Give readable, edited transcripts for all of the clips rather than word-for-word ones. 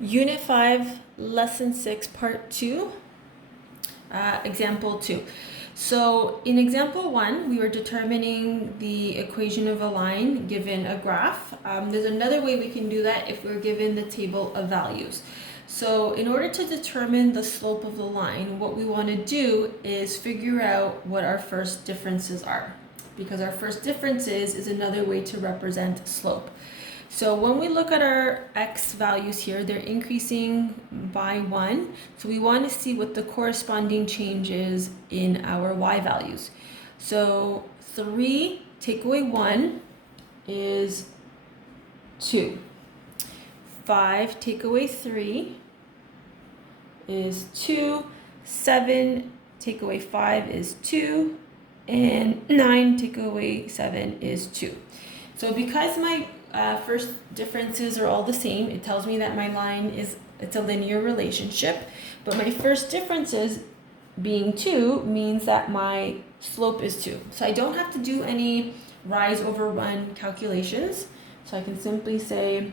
Unit 5, Lesson 6, Part 2, Example 2. So in Example 1, we were determining the equation of a line given a graph. There's another way we can do that if we're given the table of values. So in order to determine the slope of the line, what we want to do is figure out what our first differences are. Because our first differences is another way to represent slope. So when we look at our x values here, they're increasing by 1. So we want to see what the corresponding changes in our y values. So 3 take away 1 is 2. 5 take away 3 is 2. 7 take away 5 is 2. And 9 take away 7 is 2. So because my first differences are all the same, it tells me that my line it's a linear relationship, but my first differences being 2 means that my slope is 2. So I don't have to do any rise over run calculations. So I can simply say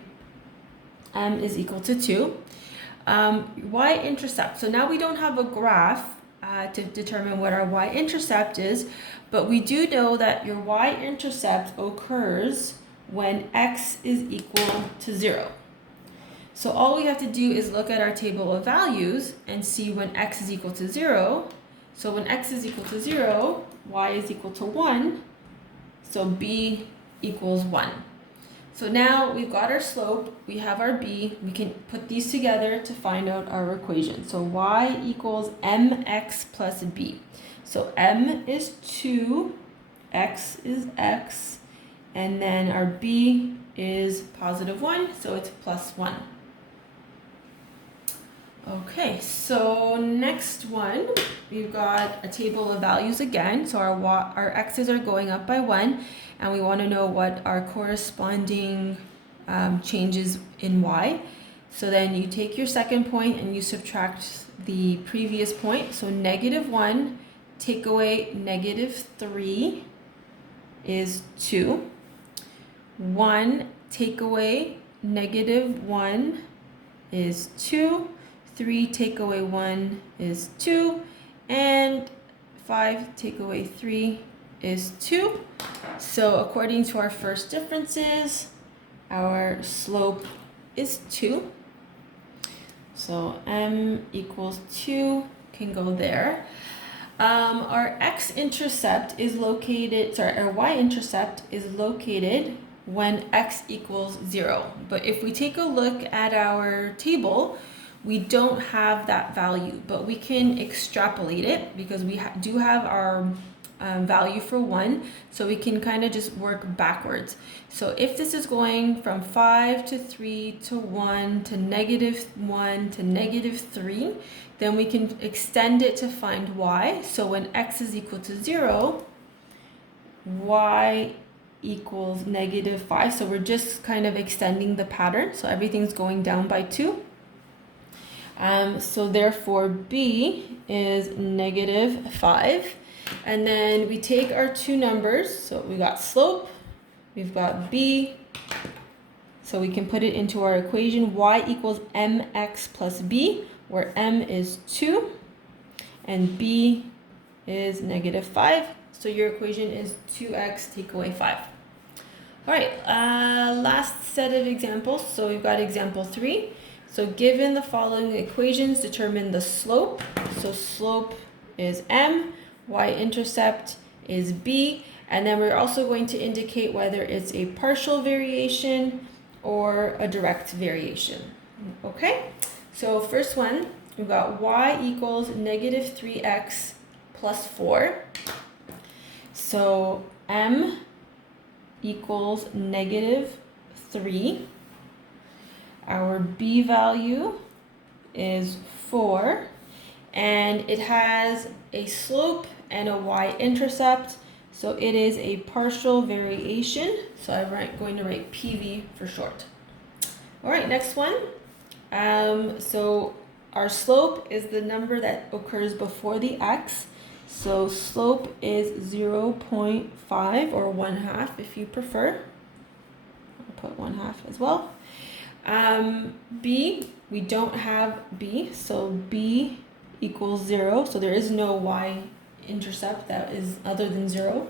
m is equal to 2. Y-intercept. So now we don't have a graph to determine what our y-intercept is, but we do know that your y-intercept occurs when x is equal to 0. So all we have to do is look at our table of values and see when x is equal to 0. So when x is equal to 0, y is equal to 1, so b equals 1. So now we've got our slope, we have our b, we can put these together to find out our equation. So y equals mx plus b. So m is 2, x is x, and then our b is positive 1, so it's plus 1. Okay, so next one, we've got a table of values again. So our x's are going up by 1, and we want to know what our corresponding changes in y. So then you take your second point and you subtract the previous point. So negative 1 take away negative 3 is 2. 1 take away negative 1 is 2. 3 take away 1 is 2. And 5 take away 3 is 2. So according to our first differences, our slope is 2. So m equals 2 can go there. Our x-intercept is located, our y-intercept is located when x equals 0. But if we take a look at our table, we don't have that value, but we can extrapolate it because we do have our value for 1, so we can kind of just work backwards. So if this is going from 5 to 3 to 1 to negative 1 to negative 3, then we can extend it to find y. So when x is equal to 0, y equals negative 5. So we're just kind of extending the pattern. So everything's going down by 2. So therefore b is negative 5. And then we take our two numbers. So we got slope, we've got b. So we can put it into our equation. Y equals mx plus b, where m is 2 and b is negative 5. So your equation is 2x take away 5. All right, last set of examples. So we've got example 3. So given the following equations, determine the slope. So slope is m, y-intercept is b, and then we're also going to indicate whether it's a partial variation or a direct variation. Okay, so first one, we've got y equals negative 3x plus 4. So m equals negative 3. Our b value is 4, and it has a slope and a y-intercept, so it is a partial variation. So I'm going to write PV for short. All right, next one. So our slope is the number that occurs before the x. So slope is 0.5 or 1/2 if you prefer. I'll put 1/2 as well. B, we don't have B, so B equals 0. So there is no y-intercept that is other than 0.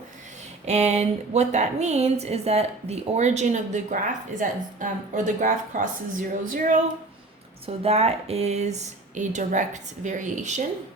And what that means is that the origin of the graph is at, or the graph crosses 0, 0. So that is a direct variation.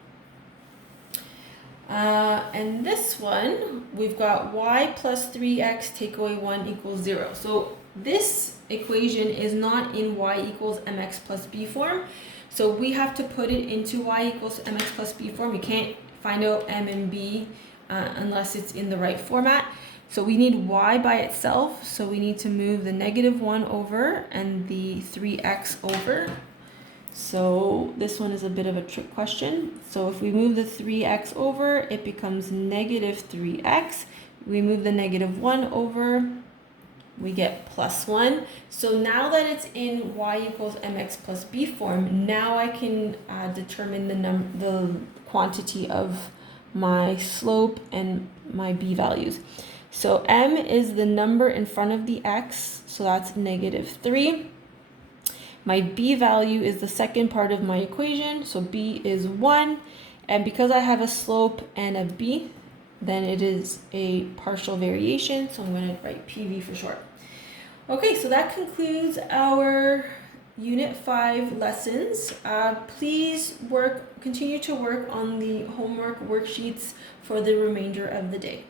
And this one, we've got y plus 3x take away 1 equals 0. So this equation is not in y equals mx plus b form. So we have to put it into y equals mx plus b form. We can't find out m and b unless it's in the right format. So we need y by itself. So we need to move the -1 over and the 3x over. So this one is a bit of a trick question. So if we move the 3x over, it becomes -3x. We move the -1 over, we get +1. So now that it's in y equals mx plus b form, now I can determine the quantity of my slope and my b values. So m is the number in front of the x, so that's -3. My b value is the second part of my equation, so b is 1. And because I have a slope and a b, then it is a partial variation, so I'm going to write PV for short. Okay, so that concludes our Unit 5 lessons. Please continue to work on the homework worksheets for the remainder of the day.